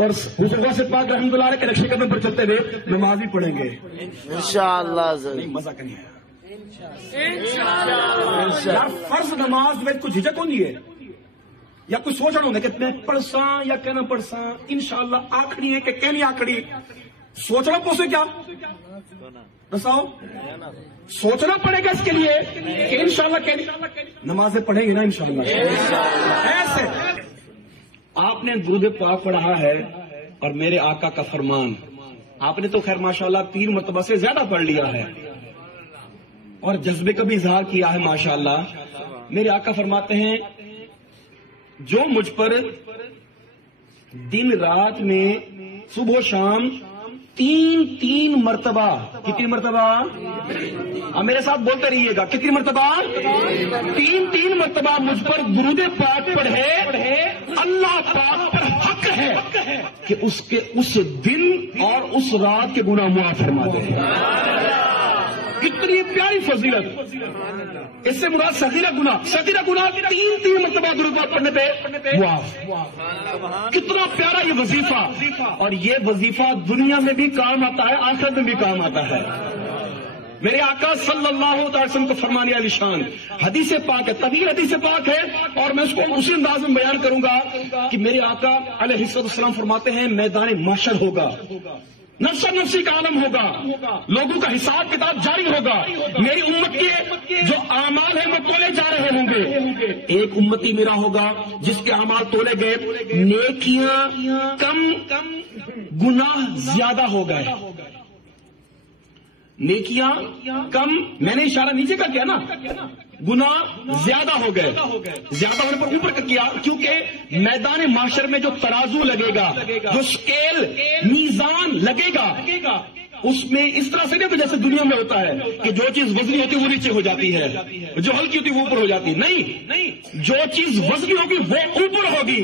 اور حضور سے پاک رحمۃ اللہ علیہ کے نقشے قدم پر چلتے ہوئے نماز بھی پڑھیں گے انشاءاللہ. مزہ کریں یار. فرض نماز میں کچھ جھجک ہوندی ہے یا کوئی سوچ رہا ہوں کہ میں پڑھساں یا کہنا پڑھساں انشاءاللہ آکھڑی ہے کہ کہنی آکھڑی سوچنا پوسے کیا بتاؤ سوچنا پڑے گا اس کے لیے کہ انشاءاللہ کہنی نمازیں پڑھیں گے نا انشاءاللہ. ایسے آپ نے درود پاک پڑھا ہے اور میرے آقا کا فرمان آپ نے تو خیر ماشاءاللہ 3 مرتبہ سے زیادہ پڑھ لیا ہے اور جذبے کا بھی اظہار کیا ہے ماشاءاللہ. میرے آقا فرماتے ہیں جو مجھ پر دن رات میں صبح و شام 3 مرتبہ کتنی مرتبہ میرے ساتھ بولتے رہیے گا کتنی مرتبہ 3 مرتبہ مجھ پر درود پاک پڑھے اللہ پاک پر حق ہے کہ اس دن اور اس رات کے گناہ معاف فرما دے. کتنی پیاری فضیلت. اس سے مراد صغیرہ گناہ 3 مرتبہ درود پاک پڑھنے پہ معاف. کتنا پیارا یہ وظیفہ اور یہ وظیفہ دنیا میں بھی کام آتا ہے آخرت میں بھی کام آتا ہے. میرے آقا صلی اللہ علیہ وسلم کو فرمانے والی شان حدیث پاک ہے طویل حدیث پاک ہے اور میں اس کو اسی انداز میں بیان کروں گا کہ میرے آقا علیہ السلام فرماتے ہیں میدان محشر ہوگا نفسی کا عالم ہوگا لوگوں کا حساب کتاب جاری ہوگا میری امت کے جو اعمال ہیں وہ تولے جا رہے ہوں گے. ایک امتی میرا ہوگا جس کے اعمال تولے گئے نیکیاں کم گناہ زیادہ ہو گئے. نیکیاں کم میں نے اشارہ نیچے کا کیا نا گناہ زیادہ ہو گئے زیادہ ہونے پر اوپر کا کیا کیونکہ میدان معاشر میں جو ترازو لگے گا جو اسکیل میزان لگے گا اس میں اس طرح سے نہیں جیسے دنیا میں ہوتا ہے کہ جو چیز وزنی ہوتی ہے وہ نیچے ہو جاتی ہے جو ہلکی ہوتی ہے وہ اوپر ہو جاتی ہے. نہیں جو چیز وزنی ہوگی وہ اوپر ہوگی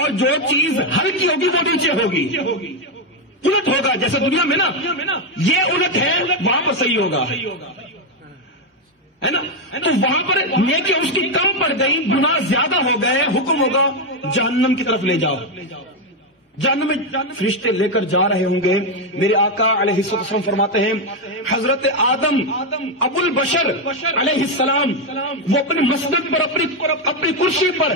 اور جو چیز ہلکی ہوگی وہ نیچے ہوگی. الٹ ہوگا جیسے دنیا میں نا یہ الٹ ہے وہاں پر صحیح ہوگا ہے نا. تو وہاں پر نیکی اس کی کم پڑ گئی گناہ زیادہ ہو گئے حکم ہوگا جہنم کی طرف لے جاؤ. جہنم میں فرشتے لے کر جا رہے ہوں گے. میرے آقا علیہ السلام فرماتے ہیں حضرت آدم ابو البشر علیہ السلام وہ اپنی مسند پر اپنی کرسی پر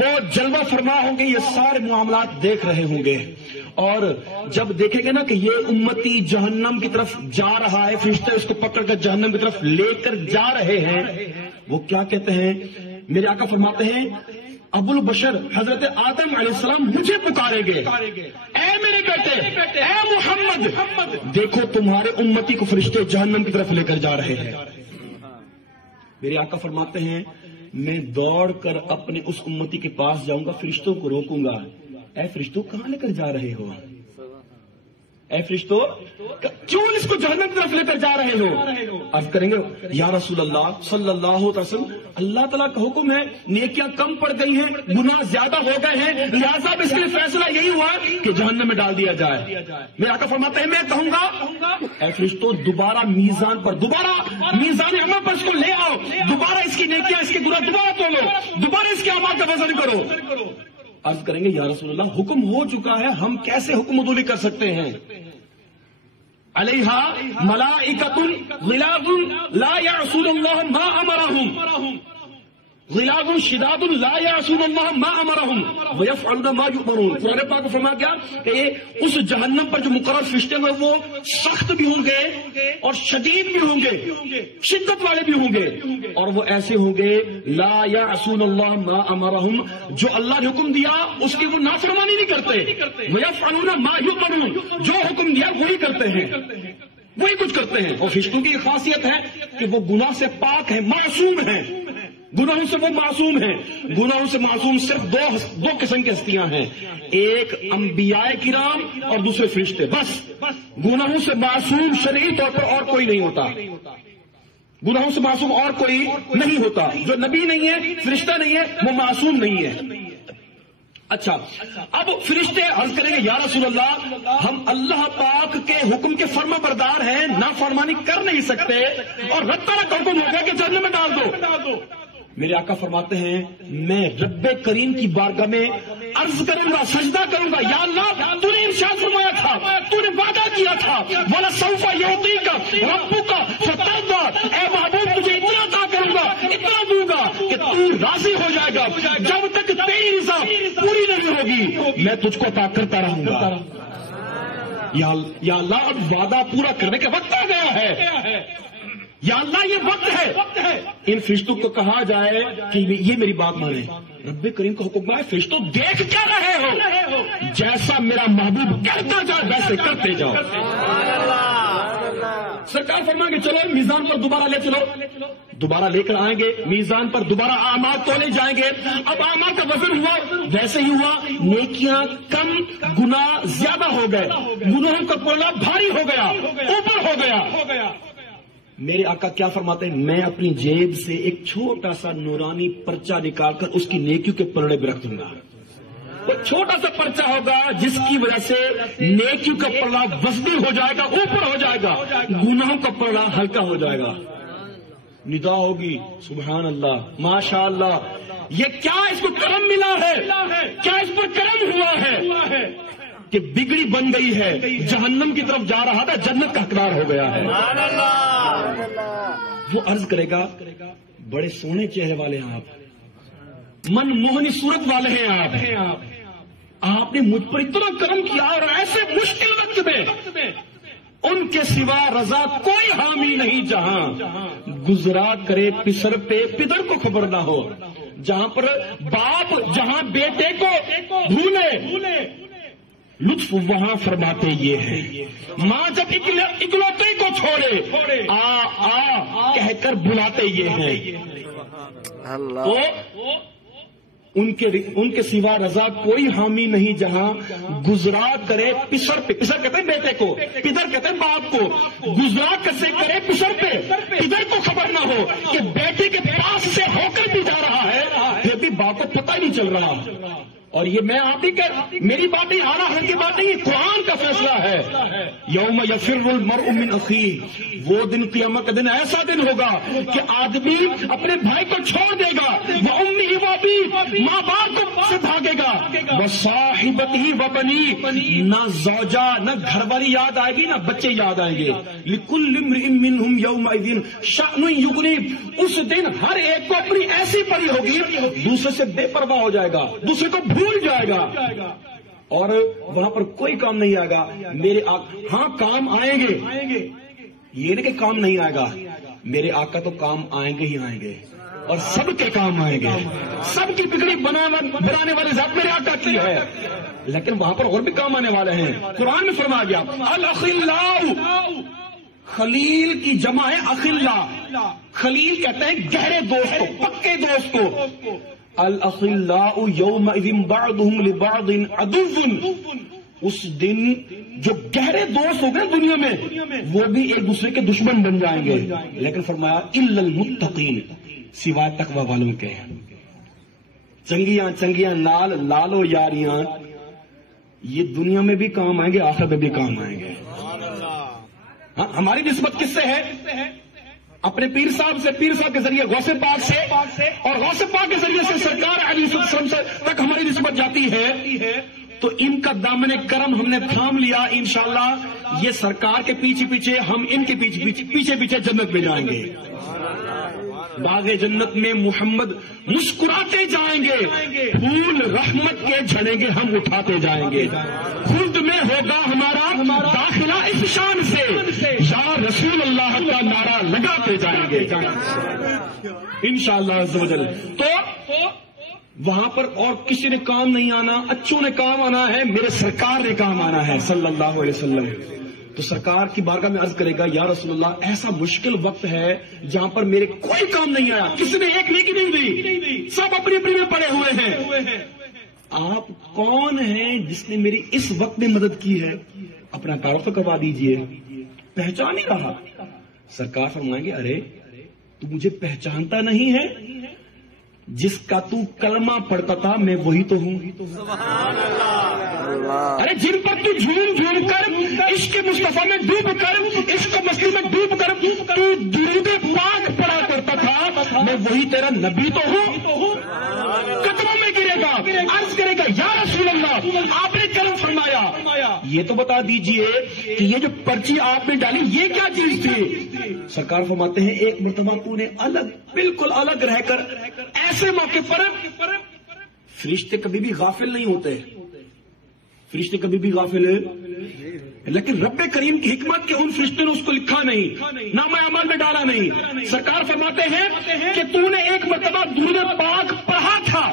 وہ جلوہ فرما ہوں گے یہ سارے معاملات دیکھ رہے ہوں گے اور جب دیکھیں گے نا کہ یہ امتی جہنم کی طرف جا رہا ہے فرشتے اس کو پکڑ کر جہنم کی طرف لے کر جا رہے ہیں وہ کیا کہتے ہیں میرے آقا فرماتے ہیں ابو البشر حضرت آدم علیہ السلام مجھے پکاریں گے اے میرے بیٹے اے محمد دیکھو تمہارے امتی کو فرشتے جہنم کی طرف لے کر جا رہے ہیں. میرے آقا فرماتے ہیں میں دوڑ کر اپنے اس امتی کے پاس جاؤں گا فرشتوں کو روکوں گا اے فرشتوں کہاں لے کر جا رہے ہو اے فرشتوں کیوں اس کو جہنم کی طرف لے کر جا رہے ہو. عرض کریں گے یا رسول اللہ صلی اللہ علیہ وسلم اللہ تعالیٰ کا حکم ہے نیکیاں کم پڑ گئی ہیں گناہ زیادہ ہو گئے ہیں لہٰذا اس کے فیصلہ یہی ہوا کہ جہنم میں ڈال دیا جائے. میرے آقا فرماتے ہیں میں کہوں گا اے فرشتوں دوبارہ میزان عمل پر اس کو لے آؤ دوبارہ اس کی نیکیاں اس کے گناہ دوبارہ تولو دوبارہ اس کے اعمال کا وزن کرو. عرض کریں گے یا رسول اللہ حکم ہو چکا ہے ہم کیسے حکم عدولی کر سکتے ہیں. علیہا ملائکۃ غلاظ لا یعصون اللہ ما امرہم غلاظ شداد لا یعصون اللہ ما امرہم ویفعلون ما یؤمرون. قرآن پاک فرمایا گیا کہ اس جہنم پر جو مقرر فرشتے ہوئے وہ سخت بھی ہوں گے اور شدید بھی ہوں گے شدت والے بھی ہوں گے اور وہ ایسے ہوں گے لا یعصون اللہ ما امرہم جو اللہ نے حکم دیا اس کی وہ نافرمانی نہیں کرتے ویفعلون ما یؤمرون جو حکم دیا وہی کرتے ہیں وہی کچھ کرتے ہیں. اور فرشتوں کی خاصیت ہے کہ وہ گناہ سے پاک ہیں معصوم ہیں گناہوں سے وہ معصوم ہیں. گناہوں سے معصوم صرف دو قسم کی ہستیاں ہیں ایک انبیاء کرام اور دوسرے فرشتے بس. گناہوں سے معصوم شرعی طور پر اور کوئی نہیں ہوتا گناہوں سے معصوم اور کوئی نہیں ہوتا جو نبی نہیں ہے فرشتہ نہیں ہے وہ معصوم نہیں ہے. اچھا اب فرشتے عرض کریں گے یا رسول اللہ ہم اللہ پاک کے حکم کے فرما بردار ہیں نافرمانی کر نہیں سکتے اور رب تعالیٰ کا حکم ہو گیا کہ جہنم میں ڈال دو. میرے آقا فرماتے ہیں میں رب کریم کی بارگاہ میں عرض کروں گا، سجدہ کروں گا، یا اللہ تو نے ارشاد فرمایا تھا، تو نے وعدہ کیا تھا، وَلَسَوْفَ يُعْطِيكَ رَبُّكَ فَتَرْضَىٰ، اے محبوب تجھے اتنا عطا کروں گا، اتنا دوں گا کہ تو راضی ہو جائے گا، جب تک تیری رضا پوری نہیں ہوگی میں تجھ کو عطا کرتا رہوں گا۔ یا اللہ اب وعدہ پورا کرنے کا وقت آ گیا ہے، یا اللہ یہ وقت ہے، ان فرشتوں کو کہا جائے کہ یہ میری بات مانے۔ رب کریم کا حکم ہے، فرشتوں دیکھ کیا رہے ہو، جیسا میرا محبوب کہتا جائے ویسے کرتے جاؤ۔ سرکار فرمائیں گے چلو میزان پر دوبارہ لے چلو، دوبارہ لے کر آئیں گے، میزان پر دوبارہ اعمال تولے جائیں گے۔ اب اعمال کا وزن ہوا ویسے ہی ہوا، نیکیاں کم گناہ زیادہ ہو گئے، گناہوں کا پلڑا بھاری ہو گیا، اوپر ہو گیا۔ میرے آقا کیا فرماتے ہیں، میں اپنی جیب سے ایک چھوٹا سا نورانی پرچہ نکال کر اس کی نیکیوں کے پلڑے میں رکھ دوں گا۔ وہ چھوٹا سا پرچہ ہوگا جس کی وجہ سے نیکیوں کا پلڑا وسطی ہو جائے گا، اوپر ہو جائے گا، گناہوں کا پلڑا ہلکا ہو جائے گا۔ ندا ہوگی سبحان اللہ ماشاء اللہ، یہ کیا اس کو کرم ملا ہے، کیا اس پر کرم ہوا ہے کہ بگڑی بن گئی ہے، جہنم کی طرف جا رہا تھا جنت کا حقدار ہو گیا ہے۔ وہ عرض کرے گا بڑے سونے چہرے والے ہیں آپ، من موہنی صورت والے ہیں آپ نے مجھ پر اتنا کرم کیا، اور ایسے مشکل وقت میں ان کے سوا رضا کوئی حامی نہیں، جہاں گزرا کرے پسر پہ پدر کو خبر نہ ہو، جہاں پر باپ جہاں بیٹے کو بھولے لطف وہاں فرماتے یہ ہے، ماں جب اکلوتے کو چھوڑے آ کہہ کر بلاتے یہ ہے، تو ان کے سوا رضا کوئی حامی نہیں، جہاں گزرا کرے پسر پہ، پسر کہتے ہیں بیٹے کو، پدر کہتے ہیں باپ کو، گزرا کیسے کرے پسر پہ، پدر کو خبر نہ ہو کہ بیٹے کے پاس سے ہو کر بھی جا رہا ہے، پھر بھی باپ کو پتہ ہی نہیں چل رہا۔ اور یہ میں آپ ہی میری بات نہیں، آنا ہر کی بات نہیں، یہ قرآن کا فیصلہ ہے۔ یوم یفر المرء من اخیہ، وہ دن قیامت کا دن ایسا دن ہوگا کہ آدمی اپنے بھائی کو چھوڑ دے گا، وامہ وابیہ، ماں باپ کو سے بھاگے گا، وصاحبتہ وبنیہ، نہ زوجہ نہ گھر والی یاد آئے گی، نہ بچے یاد آئیں گے، لکل امرئ منہم یومئذ شأن یغنیہ، اس دن ہر ایک کو اپنی ایسی پڑی ہوگی دوسرے سے بے پرواہ ہو جائے گا، دوسرے کو بھول جائے گا، اور وہاں پر کوئی کام نہیں آئے گا۔ میرے ہاں کام آئیں گے، یہ نہیں کہ کام نہیں آئے گا، میرے آقا تو کام آئیں گے ہی آئیں گے، اور سب کے کام آئیں گے، سب کی بگڑی بنانے والی ذات میرے آقا کی ہے، لیکن وہاں پر اور بھی کام آنے والے ہیں۔ قرآن میں فرمایا گیا الاخلاء، خلیل کی جمع ہے اخلاء، خلیل کہتے ہیں گہرے دوست کو، پکے دوست کو۔ الاخلاء یومئذ بعضهم لبعض عدو، اس دن جو گہرے دوست ہو گئے دنیا میں وہ بھی ایک دوسرے کے دشمن بن جائیں گے، لیکن فرمایا الا المتقین، سوائے تقوی والوں کے۔ چنگیاں لالو یاریاں یہ دنیا میں بھی کام آئیں گے، آخرت میں بھی کام آئیں گے۔ ہماری نسبت کس سے ہے؟ اپنے پیر صاحب سے، پیر صاحب کے ذریعے غوث پاک سے، اور غوث پاک کے ذریعے سے سرکار علیہ السلام تک ہماری نسبت جاتی ہے، تو ان کا دامن کرم ہم نے تھام لیا، انشاءاللہ یہ سرکار کے پیچھے ہم ان کے پیچھے جنت میں جائیں گے۔ باغ جنت میں محمد مسکراتے جائیں گے، پھول رحمت کے جھڑیں گے ہم اٹھاتے جائیں گے، خلد میں ہوگا ہمارا داخلہ اس شان سے، یا رسول اللہ کا نعرہ لگاتے جائیں گے انشاءاللہ عز و جل۔ تو وہاں پر اور کسی نے کام نہیں آنا، اچھوں نے کام آنا ہے، میرے سرکار نے کام آنا ہے صلی اللہ علیہ وسلم۔ تو سرکار کی بارگاہ میں عرض کرے گا یا رسول اللہ ایسا مشکل وقت ہے جہاں پر میرے کوئی کام نہیں آیا، کسی نے ایک نیکی نہیں دی، سب اپنی اپنی میں پڑے ہوئے ہیں، آپ کون ہیں جس نے میری اس وقت میں مدد کی ہے؟ اپنا تعارف کروا دیجئے، پہچان ہی رہا۔ سرکار فرمائیں گے ارے تو مجھے پہچانتا نہیں ہے؟ جس کا تو کلمہ پڑھتا تھا میں وہی تو ہوں۔ ارے جن پر تو جھوم کر عشق مصطفیٰ میں ڈوب کر، عشق مستی میں ڈوب کر تو درود پاک پڑھا کرتا تھا، میں وہی تیرا نبی تو ہوں۔ قدموں میں گرے گا، عرض کرے گا یا یہ تو بتا دیجئے کہ یہ جو پرچی آپ نے ڈالی یہ کیا چیز تھی؟ سرکار فرماتے ہیں ایک مرتبہ تو نے بالکل الگ رہ کر ایسے موقع پر فرشتے کبھی بھی غافل نہیں ہوتے، فرشتے کبھی بھی غافل ہے، لیکن رب کریم کی حکمت کہ ان فرشتے نے اس کو لکھا نہیں، نامہ عمل میں ڈالا نہیں۔ سرکار فرماتے ہیں کہ تو نے ایک مرتبہ درود پاک پڑھا تھا،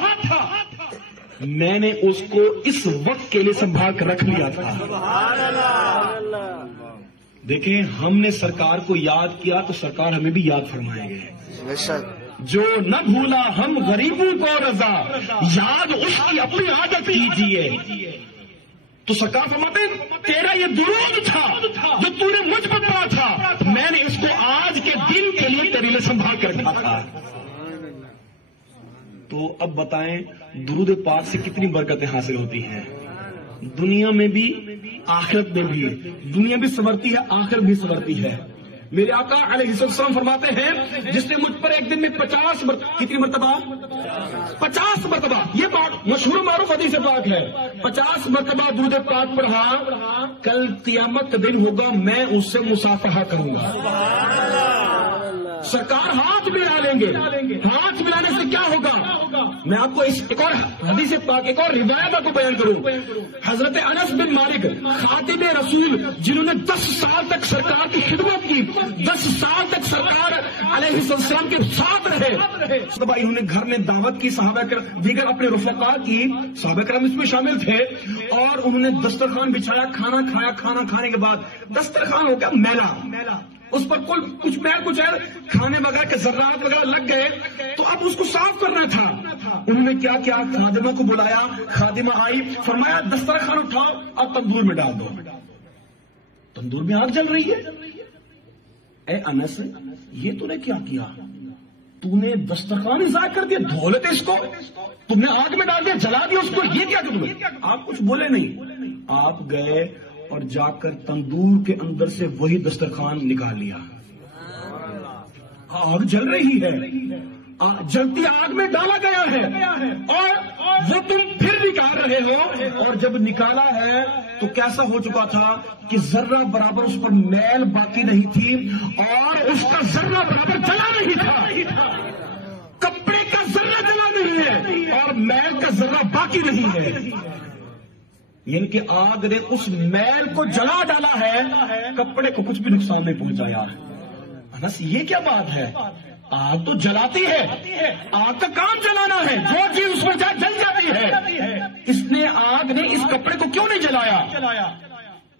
میں نے اس کو اس وقت کے لیے سنبھال کر رکھ لیا تھا۔ دیکھیں ہم نے سرکار کو یاد کیا تو سرکار ہمیں بھی یاد فرمائیں گے۔ جو نہ بھولا ہم غریبوں کو رضا، یاد اس کی اپنی عادت کیجیے۔ تو سرکار فرماتے ہیں تیرا یہ درود تھا جو تو نے مجھ پر پڑھا تھا، میں نے اس کو آج کے دن کے لیے تیرے لیے سنبھال کر رکھا تھا۔ تو اب بتائیں درود پاک سے کتنی برکتیں حاصل ہوتی ہیں، دنیا میں بھی آخرت میں بھی۔ دنیا بھی سنورتی ہے، آخرت بھی سنورتی ہے۔ میرے آقا علیہ السلام فرماتے ہیں جس نے مجھ پر ایک دن میں 50 کتنی مرتبہ 50 مرتبہ، یہ بات مشہور معروف حدیث پاک ہے، 50 مرتبہ درود پاک پڑھا، کل قیامت کا دن ہوگا میں اس سے مصافحہ کروں گا۔ سرکار ہاتھ ملا لیں گے، ہاتھ ملانے سے کیا ہوگا؟ میں آپ کو ایک اور حدیث پاک ایک اور روایت آپ کو بیان کروں۔ حضرت انس بن مالک خاتم رسول جنہوں نے 10 سال تک سرکار کی خدمت کی، 10 سال تک سرکار علیہ السلام کے ساتھ رہے، انہوں نے گھر میں دعوت کی، صحابہ کرام دیگر اپنے رفقا کی، صحابہ کرام اس میں شامل تھے، اور انہوں نے دسترخوان بچھایا، کھانا کھایا، کھانا کھانے کے بعد دسترخوان ہو گیا میلا، اس پر کچھ میل کچھ ہے، کھانے وغیرہ کے ذرات وغیرہ لگ گئے، تو اب اس کو صاف کرنا تھا۔ انہوں نے کیا کیا؟ خادمہ کو بلایا، خادمہ آئی، فرمایا دسترخوان اٹھاؤ اور تندور میں ڈال دو۔ تندور میں آگ جل رہی ہے۔ اے انس یہ تو نے کیا کیا؟ تو نے دسترخوان ضائع کر دیا، دھو لیتے اس کو، تم نے آگ میں ڈال دیا، جلا دیا اس کو، یہ کیا کہ تمہیں؟ آپ کچھ بولے نہیں، آپ گئے اور جا کر تندور کے اندر سے وہی دسترخوان نکال لیا۔ آگ جل رہی ہے، جلتی آگ میں ڈالا گیا ہے، اور وہ تم پھر نکال رہے ہو، اور جب نکالا ہے تو کیسا ہو چکا تھا کہ ذرہ برابر اس پر میل باقی نہیں تھی، اور اس کا ذرہ برابر جلا نہیں تھا۔ کپڑے کا ذرہ جلا نہیں ہے اور میل کا ذرہ باقی نہیں ہے، یعنی کہ آگ نے اس میل کو جلا ڈالا ہے، کپڑے کو کچھ بھی نقصان نہیں پہنچایا۔ انس یہ کیا بات ہے؟ آگ تو جلاتی ہے، آگ کا کام جلانا ہے، جو چیز اس میں جائے جل جاتی ہے، اس نے آگ نے اس کپڑے کو کیوں نہیں جلایا؟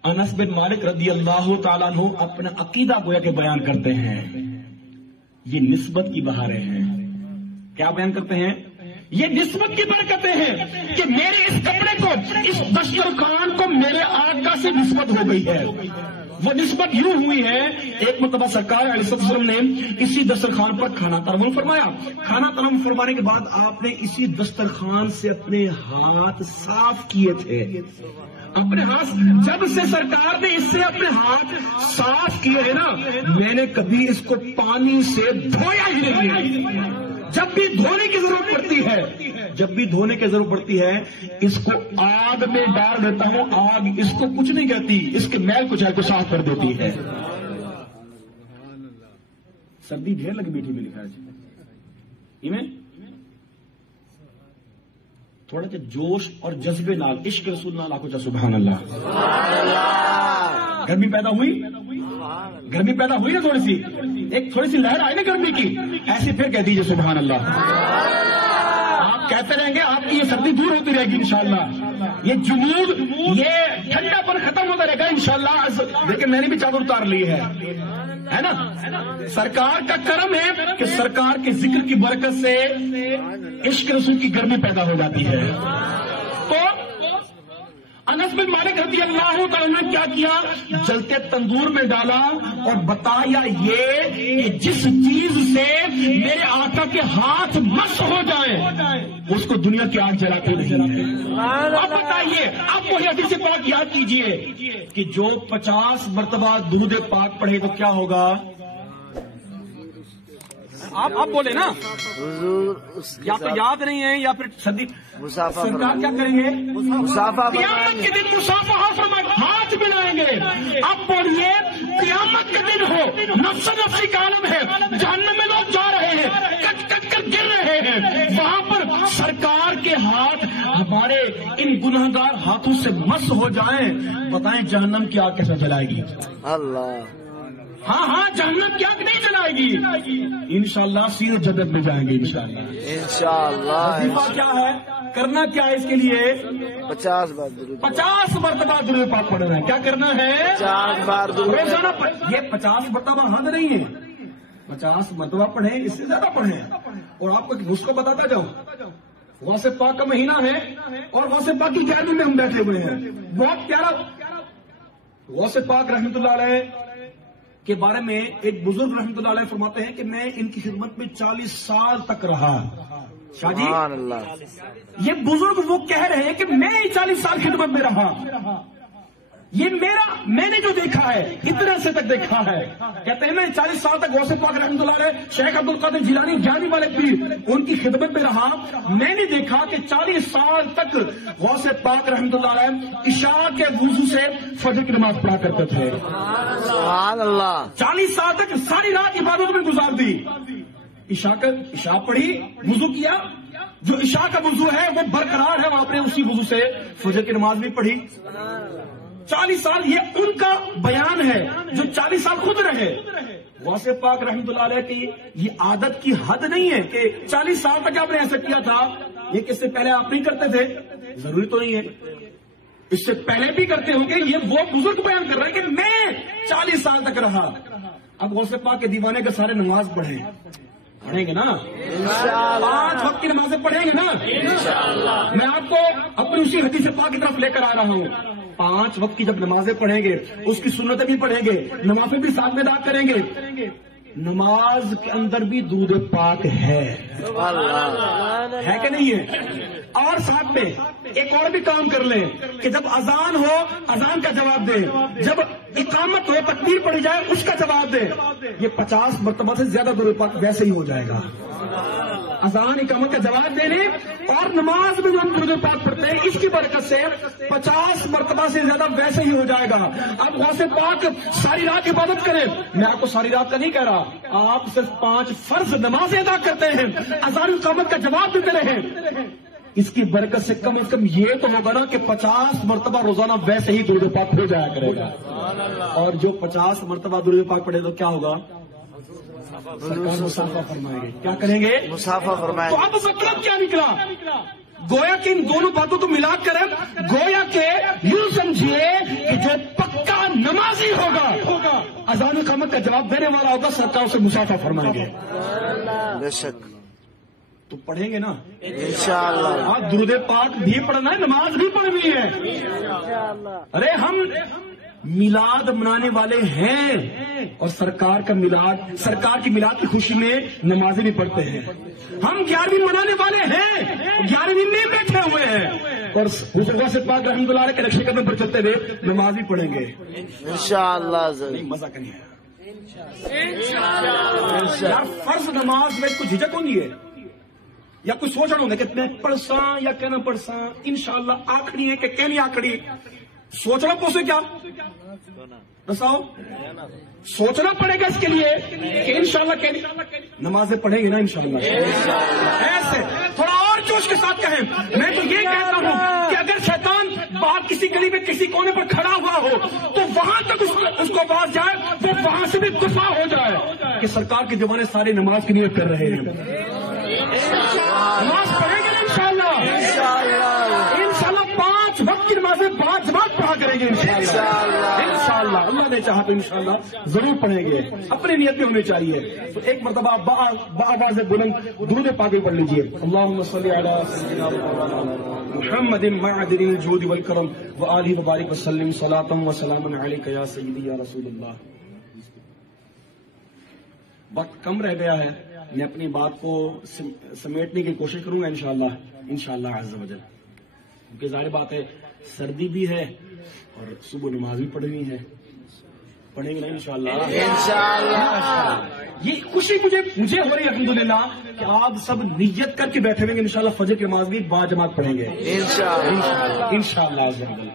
انس بن مالک رضی اللہ تعالیٰ عنہ اپنا عقیدہ گویا کہ بیان کرتے ہیں، یہ نسبت کی بہاریں ہیں۔ کیا بیان کرتے ہیں؟ یہ نسبت کی برکتیں ہیں کہ میرے اس کپڑے کو، اس دسترخوان کو میرے آقا سے نسبت ہو گئی ہے۔ وہ نسبت یوں ہوئی ہے، ایک مرتبہ سرکار علیہ السلام نے اسی دسترخوان پر کھانا تناول فرمایا، کھانا تناول فرمانے کے بعد آپ نے اسی دسترخوان سے اپنے ہاتھ صاف کیے تھے، اپنے ہاتھ، جب سے سرکار نے اس سے اپنے ہاتھ صاف کیے ہیں نا، میں نے کبھی اس کو پانی سے دھویا ہی نہیں ہے۔ جب بھی دھونے کی ضرورت پڑتی ہے، جب بھی دھونے کی ضرورت پڑتی ہے، اس کو آگ میں ڈال دیتا ہوں، آگ اس کو کچھ نہیں کہتی، اس کے میل کو چاہے کو صاف کر دیتی ہے۔ سردی ڈھیر لگی بیٹھی میں لکھا ہے میں تھوڑا سا جوش اور جذبے نال، عشق رسول نال آکو چاہ سبحان اللہ۔ گرمی پیدا ہوئی، گرمی پیدا ہوئی نا، تھوڑی سی ایک تھوڑی سی لہر آئی نا گرمی کی، ایسے پھر کہہ دیجئے سبحان اللہ۔ آپ کہتے رہیں گے آپ کی یہ سردی دور ہوتی رہے گی انشاءاللہ، یہ جمود، یہ ٹھنڈا پن ختم ہوتا رہے گا انشاءاللہ۔ لیکن میں نے بھی چادر اتار لی ہے نا، سرکار کا کرم ہے کہ سرکار کے ذکر کی برکت سے عشق رسول کی گرمی پیدا ہو جاتی ہے۔ تو انس بن مالک رضی اللہ تعالیٰ نے کیا کیا؟ جلتے تندور میں ڈالا اور بتایا یہ کہ جس چیز سے میرے آقا کے ہاتھ مس ہو جائے اس کو دنیا کی آگ جلاتی نہیں ہے۔ اب بتائیے، اب وہی حدیث پاک یاد کیجئے کہ جو 50 مرتبہ درود پاک پڑھے تو کیا ہوگا؟ آپ بولے نا، حضور یا تو یاد نہیں ہے یا پھر مسافہ سرکار کیا کریں گے؟ مسافہ قیامت کے دن مسافہ ہاتھ ملائیں گے۔ اب بولیے قیامت کے دن ہو، نفس نفسی کا عالم ہے، جہنم میں لوگ جا رہے ہیں، کٹ کٹ کر گر رہے ہیں، وہاں پر سرکار کے ہاتھ ہمارے ان گنہگار ہاتھوں سے مس ہو جائیں، بتائیں جہنم کی آگ کیسے جلائے گی؟ اللہ، ہاں جہنم کی آگ نہیں جلائے گی، انشاءاللہ سیدھے جنت میں جائیں گے انشاءاللہ۔ انشاءاللہ۔ وظیفہ کیا ہے؟ کرنا کیا ہے اس کے لیے؟ 50 بار درود، 50 مرتبہ درود پاک پڑھنا ہے۔ کیا کرنا ہے؟ 50 بار درود روزانہ یہ 50 مرتبہ حد نہیں ہے، 50 مرتبہ پڑھیں، اس سے زیادہ پڑھیں۔ اور آپ کو ایک نسخہ بتاتا جاؤں، غوث پاک کا مہینہ ہے اور غوث پاک کی گیلری میں ہم بیٹھے ہوئے ہیں، بہت پیارا۔ غوث پاک رحمۃ اللہ علیہ کے بارے میں ایک بزرگ رحمۃ اللہ علیہ فرماتے ہیں کہ میں ان کی خدمت میں 40 سال تک رہا۔ شاہ جی، سبحان اللہ، یہ بزرگ وہ کہہ رہے ہیں کہ میں 40 سال خدمت میں رہا، یہ میں نے جو دیکھا ہے اتنے سے تک دیکھا ہے۔ کہتے ہیں میں 40 سال تک غوث پاک رحمۃ اللہ علیہ، شیخ عبد القادر جیلانی جانی والے پیر، ان کی خدمت میں رہا۔ میں نے دیکھا کہ 40 سال تک غوث پاک رحمۃ اللہ علیہ عشاء کے وضو سے فجر کی نماز پڑھا کرتے تھے۔ سبحان اللہ، 40 سال تک ساری رات عبادت میں گزار دی۔ عشاء پڑھی، وضو کیا، جو عشاء کا وضو ہے وہ برقرار ہے، آپ نے اسی وضو سے فجر کی نماز بھی پڑھی۔ 40 سال یہ ان کا بیان ہے جو 40 سال خود رہے۔ غوث پاک رحمۃ اللہ علیہ کی یہ عادت کی حد نہیں ہے کہ 40 سال تک آپ نے ایسا کیا تھا، یہ کس سے پہلے آپ نہیں کرتے تھے، ضروری تو نہیں ہے، اس سے پہلے بھی کرتے ہوں گے۔ یہ وہ بزرگ بیان کر رہے ہیں کہ میں 40 سال تک رہا۔ اب غوث پاک کے دیوانے کے سارے نماز پڑھیں گے نا، 5 وقت کی نمازیں پڑھیں گے نا انشاءاللہ۔ میں آپ کو اپنی اسی حدیث پاک کی طرف لے کر آ رہا ہوں۔ 5 وقت کی جب نمازیں پڑھیں گے، اس کی سنتیں بھی پڑھیں گے، نمازیں بھی ساتھ میں ادا کریں گے۔ نماز کے اندر بھی دودھ پاک ہے کہ نہیں ہے؟ اور ساتھ میں ایک اور بھی کام کر لیں کہ جب اذان ہو اذان کا جواب دیں، جب اقامت ہو تکبیر پڑھی جائے اس کا جواب دیں۔ یہ 50 مرتبہ سے زیادہ دودھ پاک ویسے ہی ہو جائے گا۔ اذان اقامت کا جواب دینے اور نماز میں جو ہم درود پاک پڑھتے ہیں اس کی برکت سے 50 مرتبہ سے زیادہ ویسے ہی ہو جائے گا۔ اب غوث پاک ساری رات عبادت کریں، میں آپ کو ساری رات کا نہیں کہہ رہا، آپ صرف 5 فرض نمازیں ادا کرتے ہیں، اذان اقامت کا جواب دیتے رہیں، اس کی برکت سے کم از کم یہ تو ہوگا نا کہ 50 مرتبہ روزانہ ویسے ہی درود پاک ہو جایا کرے گا۔ اور جو 50 مرتبہ درود پاک پڑھے تو کیا ہوگا؟ مسافہ فرمائیں گے۔ کیا کریں گے؟ مسافہ فرمائیں تو گے۔ اب مطلب کیا نکلا؟ گویا کہ ان دونوں باتوں کو ملا کر گویا کہ یوں سمجھیے کہ جو پکا نمازی ہوگا، اذان اقامت کا جواب دینے والا ہوگا، سرکار اسے مسافہ فرمائیں گے۔ بے شک، تو پڑھیں گے نا انشاءاللہ۔ آپ درود پاک بھی پڑھنا ہے، نماز بھی پڑھنی ہے۔ ارے ہم میلاد منانے والے ہیں اور سرکار کا میلاد، سرکار کی میلاد کی خوشی میں نمازیں بھی پڑھتے ہیں۔ ہم 11ویں منانے والے ہیں، 11ویں میں بیٹھے ہوئے ہیں اور حضرت سے پاک رحمۃ اللہ علیہ کے نقش قدم پر چلتے ہوئے نماز بھی پڑھیں گے انشاءاللہ ضرور۔ مزہ کریے یار، فرض نماز میں کچھ جھجک ہوگی ہے یا کچھ سوچ رہا ہوں کہ میں پڑھساں یا کہنا پڑھساں، انشاءاللہ آخری ہے کہ کہنی آخری، سوچ رہا پوسے کیا بتاؤ، سوچنا پڑے گا اس کے لیے کہ انشاءاللہ کہنی نمازیں پڑھیں گے نا انشاءاللہ۔ ایسے تھوڑا اور جوش کے ساتھ کہیں، میں تو یہ کہتا ہوں کہ اگر شیطان باہر کسی گلی میں کسی کونے پر کھڑا ہوا ہو تو وہاں تک اس کو آواز جائے، وہ وہاں سے بھی دفاع ہو جائے کہ سرکار کے دیوانے سارے نماز کی نیت کر رہے ہیں۔ نماز پڑھیں گے انشاءاللہ، انشاءاللہ 5 وقت کی نمازیں 5 جماعت پڑھا کریں گے انشاءاللہ۔ اللہ نے چاہا تو انشاءاللہ ضرور پڑھیں گے، اپنی نیت میں ہونی چاہیے۔ تو ایک مرتبہ بآواز بلند درود پاک پڑھ لیجیے۔ اللہم صلی علی سیدنا محمد معدن الجود والکرم وآلہ وبارک وسلم صلاۃ و سلام علیک یا سیدی یا رسول اللہ۔ وقت کم رہ گیا ہے، میں اپنی بات کو سمیٹنے کی کوشش کروں گا انشاءاللہ عز و جل، کیونکہ ظاہر بات ہے سردی بھی ہے اور صبح نماز بھی پڑھنی ہے۔ پڑھیں گے نا انشاءاللہ؟ انشاءاللہ یہ خوشی مجھے ہو رہی ہے الحمدللہ کہ آپ سب نیت کر کے بیٹھے ہوئے انشاءاللہ فجر کی نماز بھی با جماعت پڑھیں گے انشاءاللہ انشاءاللہ.